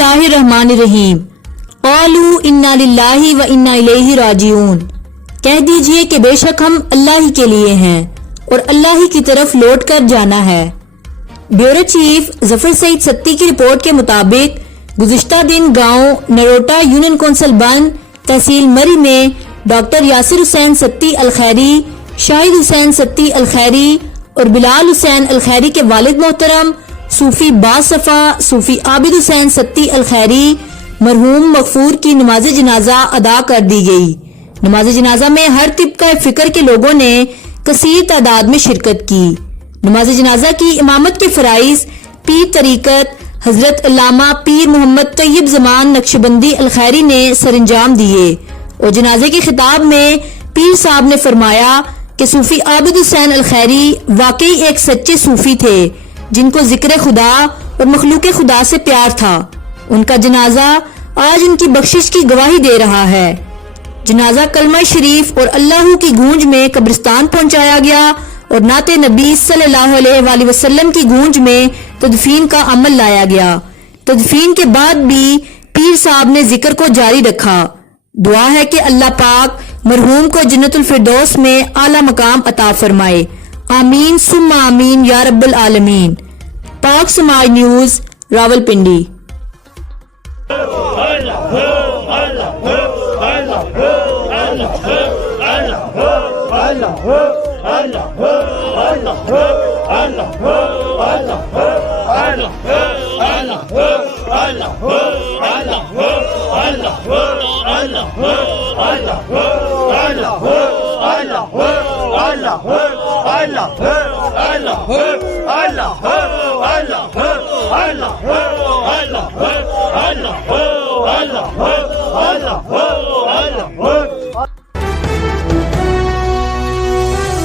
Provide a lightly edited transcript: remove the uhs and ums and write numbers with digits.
اللہ الرحمن الرحیم قالوا انا للہ و انا الیہ راجعون، کہہ دیجئے کہ بے شک ہم اللہ ہی کے لیے ہیں اور اللہ ہی کی طرف لوٹ کر جانا ہے۔ بیورو چیف ظفر سعید ستی کی رپورٹ کے مطابق گزشتہ دن گاؤں نروٹا یونین کونسل بند تحصیل مری میں ڈاکٹر یاسر حسین ستی الخیری، شاہد حسین ستی الخیری اور بلال حسین الخیری کے والد محترم صوفی باصفا صوفی عابد حسین ستی الخیری مرحوم مغفور کی نماز جنازہ ادا کر دی گئی۔ نماز جنازہ میں ہر طبقہ فکر کے لوگوں نے کثیر تعداد میں شرکت کی۔ نماز جنازہ کی امامت کے فرائض پیر طریقت حضرت علامہ پیر محمد طیب زمان نقشبندی الخیری نے سر انجام دیے اور جنازے کے خطاب میں پیر صاحب نے فرمایا کہ صوفی عابد حسین الخیری واقعی ایک سچے صوفی تھے جن کو ذکر خدا اور مخلوق خدا سے پیار تھا۔ ان کا جنازہ آج ان کی بخشش کی گواہی دے رہا ہے۔ جنازہ کلمہ شریف اور اللہ کی گونج میں قبرستان پہنچایا گیا اور نعت نبی صلی اللہ علیہ وآلہ وسلم کی گونج میں تدفین کا عمل لایا گیا۔ تدفین کے بعد بھی پیر صاحب نے ذکر کو جاری رکھا۔ دعا ہے کہ اللہ پاک مرحوم کو جنت الفردوس میں اعلیٰ مقام عطا فرمائے، آمین ثم آمین یا رب العالمین۔ پاک سماج نیوز، راولپنڈی۔ Allah